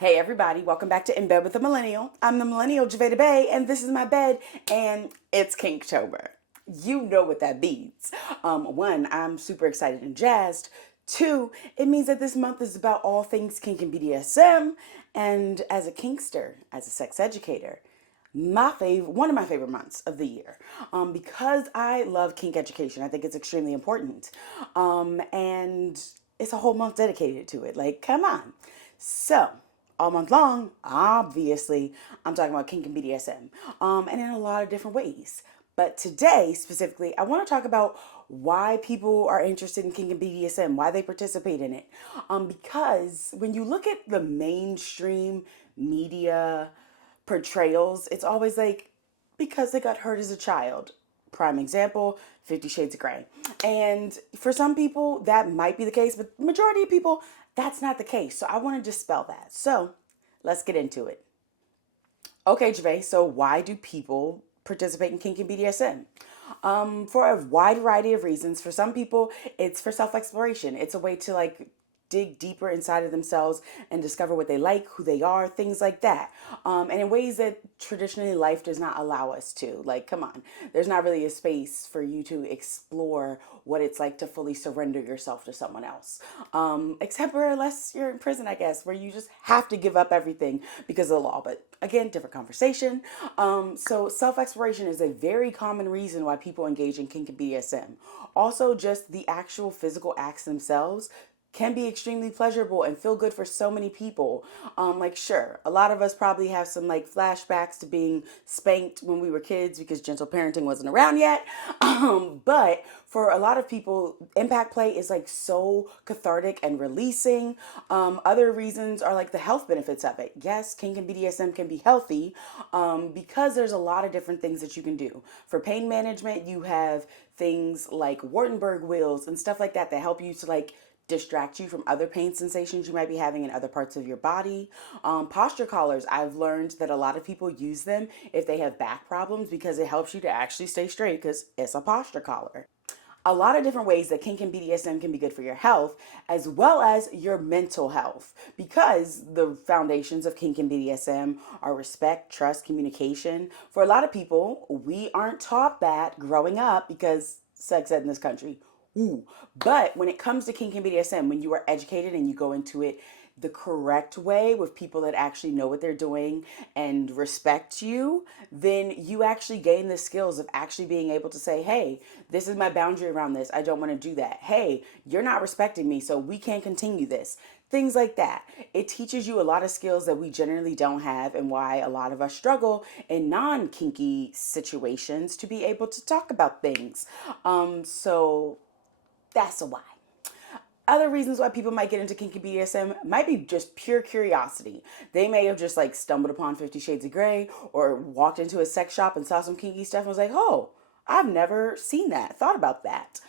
Hey everybody, welcome back to In Bed with the Millennial. I'm the Millennial Javeda Bay, and this is my bed, and it's Kinktober. You know what that means. One, I'm super excited and jazzed. Two, it means that this month is about all things kink and BDSM. And as a kinkster, as a sex educator, one of my favorite months of the year, because I love kink education. I think it's extremely important, and it's a whole month dedicated to it. Like, come on. So, all month long, obviously, I'm talking about kink and BDSM, and in a lot of different ways. But today, specifically, I want to talk about why people are interested in kink and BDSM, why they participate in it. Because when you look at the mainstream media portrayals, it's always like, because they got hurt as a child. Prime example, 50 Shades of Grey. And for some people, that might be the case, but the majority of people, that's not the case. So I want to dispel that. So let's get into it. Okay, Gervais, so why do people participate in kink and BDSM? For a wide variety of reasons. For some people, it's for self-exploration. It's a way to dig deeper inside of themselves and discover what they like, who they are, things like that. And in ways that traditionally life does not allow us to. Like, come on, there's not really a space for you to explore what it's like to fully surrender yourself to someone else. Except for unless you're in prison, I guess, where you just have to give up everything because of the law. But again, different conversation. So self-exploration is a very common reason why people engage in kink and BDSM. Also, just the actual physical acts themselves can be extremely pleasurable and feel good for so many people. Sure, a lot of us probably have some flashbacks to being spanked when we were kids because gentle parenting wasn't around yet. But for a lot of people, impact play is so cathartic and releasing. Other reasons are the health benefits of it. Yes, kink and BDSM can be healthy because there's a lot of different things that you can do. For pain management, you have things like Wartenberg wheels and stuff like that that help you to distract you from other pain sensations you might be having in other parts of your body. Posture collars, I've learned that a lot of people use them if they have back problems because it helps you to actually stay straight because it's a posture collar. A lot of different ways that kink and BDSM can be good for your health as well as your mental health, because the foundations of kink and BDSM are respect, trust, communication. For a lot of people, we aren't taught that growing up because sex ed in this country. Ooh. But when it comes to kink and BDSM, when you are educated and you go into it the correct way with people that actually know what they're doing and respect you, then you actually gain the skills of actually being able to say, hey, this is my boundary around this. I don't want to do that. Hey, you're not respecting me, so we can't continue this. Things like that. It teaches you a lot of skills that we generally don't have, and why a lot of us struggle in non-kinky situations to be able to talk about things. So that's a why. Other reasons why people might get into kinky BDSM might be just pure curiosity. They may have just stumbled upon 50 Shades of Grey or walked into a sex shop and saw some kinky stuff and was like, oh, I've never seen that, thought about that.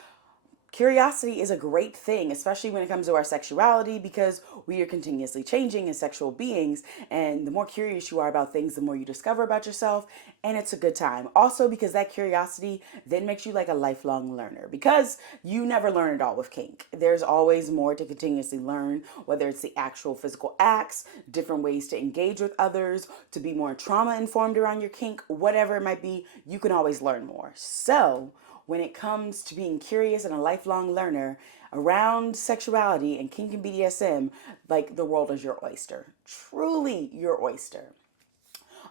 Curiosity is a great thing, especially when it comes to our sexuality, because we are continuously changing as sexual beings. And the more curious you are about things, the more you discover about yourself. And it's a good time. Also, because that curiosity then makes you a lifelong learner, because you never learn it all with kink. There's always more to continuously learn, whether it's the actual physical acts, different ways to engage with others, to be more trauma informed around your kink, whatever it might be, you can always learn more. So, when it comes to being curious and a lifelong learner around sexuality and kink and BDSM, the world is your oyster. Truly your oyster.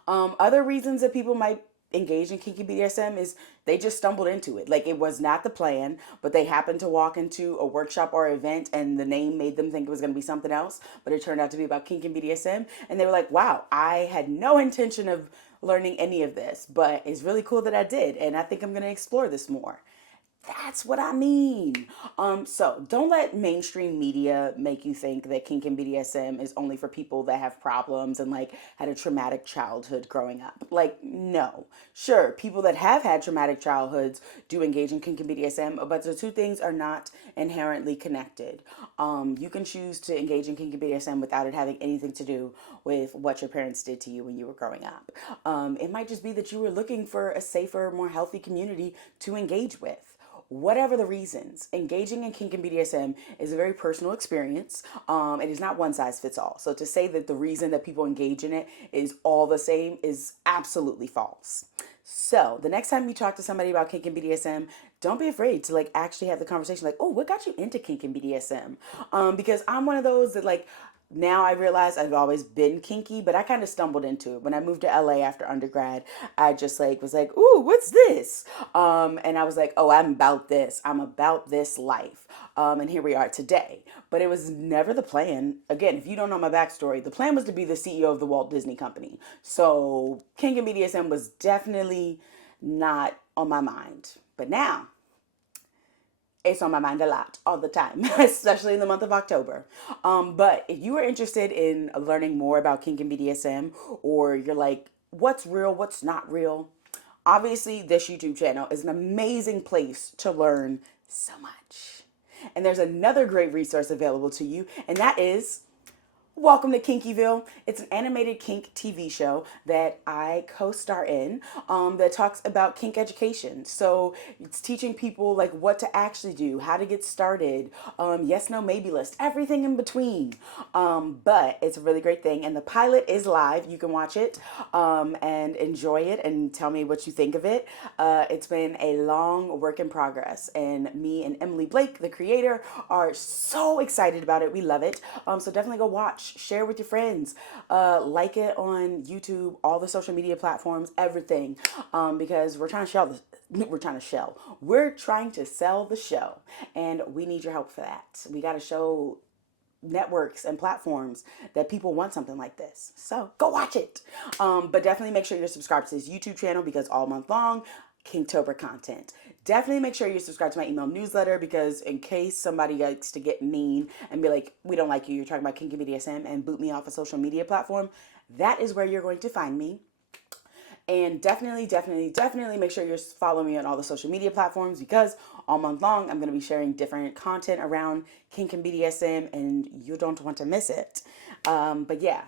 Other reasons that people might engage in kink and BDSM is they just stumbled into it. It was not the plan, but they happened to walk into a workshop or event and the name made them think it was going to be something else, but it turned out to be about kink and BDSM. And they were like, wow, I had no intention of learning any of this, but it's really cool that I did. And I think I'm going to explore this more. That's what I mean. So don't let mainstream media make you think that kink and BDSM is only for people that have problems and had a traumatic childhood growing up. No. Sure, people that have had traumatic childhoods do engage in kink and BDSM, but the two things are not inherently connected. You can choose to engage in kink and BDSM without it having anything to do with what your parents did to you when you were growing up. It might just be that you were looking for a safer, more healthy community to engage with. whatever the reasons, engaging in kink and BDSM is a very personal experience. It is not one size fits all. So to say that the reason that people engage in it is all the same is absolutely false. So the next time you talk to somebody about kink and BDSM, don't be afraid to like actually have the conversation like, oh, what got you into kink and BDSM? Because I'm one of those that like, now I realize I've always been kinky, but I kind of stumbled into it. When I moved to LA after undergrad, I just like was like, ooh, what's this? And I was like, oh, I'm about this. I'm about this life. And here we are today. But it was never the plan. Again, if you don't know my backstory, the plan was to be the CEO of the Walt Disney Company. So kink and BDSM was definitely not on my mind. But now, it's on my mind a lot all the time, especially in the month of October. But if you are interested in learning more about kink and BDSM, or you're like, what's real, what's not real, obviously this YouTube channel is an amazing place to learn so much. And there's another great resource available to you, and that is welcome to Kinkyville. It's an animated kink TV show that I co-star in that talks about kink education. So it's teaching people like what to actually do, how to get started, yes, no, maybe list, everything in between. But it's a really great thing. And the pilot is live. You can watch it and enjoy it and tell me what you think of it. It's been a long work in progress. And me and Emily Blake, the creator, are so excited about it. We love it. So definitely go watch. Share with your friends, like it on YouTube, all the social media platforms, everything, because we're trying to sell the show, and we need your help for that. We got to show networks and platforms that people want something like this. So go watch it. But definitely make sure you're subscribed to this YouTube channel, because all month long, Kinktober content. Definitely make sure you're subscribed to my email newsletter, because in case somebody likes to get mean and be like, we don't like you, you're talking about kink and BDSM, and boot me off a social media platform, that is where you're going to find me. And definitely make sure you're following me on all the social media platforms, because all month long, I'm going to be sharing different content around kink and BDSM, and you don't want to miss it. But yeah,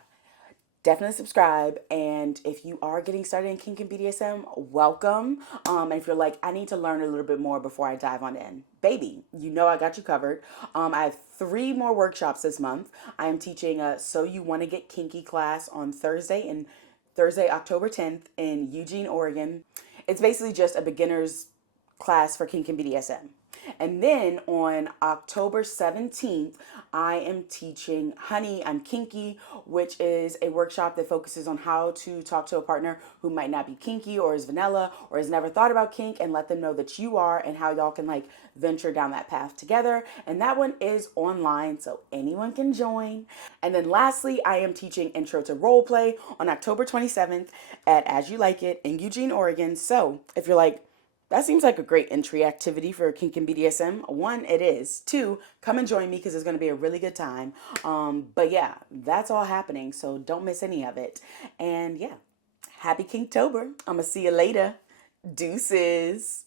definitely subscribe. And if you are getting started in kink and BDSM, welcome. And if you're like, I need to learn a little bit more before I dive on in, baby, you know I got you covered. I have 3 more workshops this month. I am teaching a So You Want to Get Kinky class on Thursday, October 10th in Eugene, Oregon. It's basically just a beginner's class for kink and BDSM. And then on October 17th, I am teaching Honey, I'm Kinky, which is a workshop that focuses on how to talk to a partner who might not be kinky or is vanilla or has never thought about kink, and let them know that you are, and how y'all can like venture down that path together. And that one is online, so anyone can join. And then lastly, I am teaching Intro to Roleplay on October 27th at As You Like It in Eugene, Oregon. So if you're like, that seems like a great entry activity for kink and BDSM. 1, it is. 2, come and join me, because it's going to be a really good time. But yeah, that's all happening, so don't miss any of it. And yeah, happy Kinktober. I'm going to see you later. Deuces.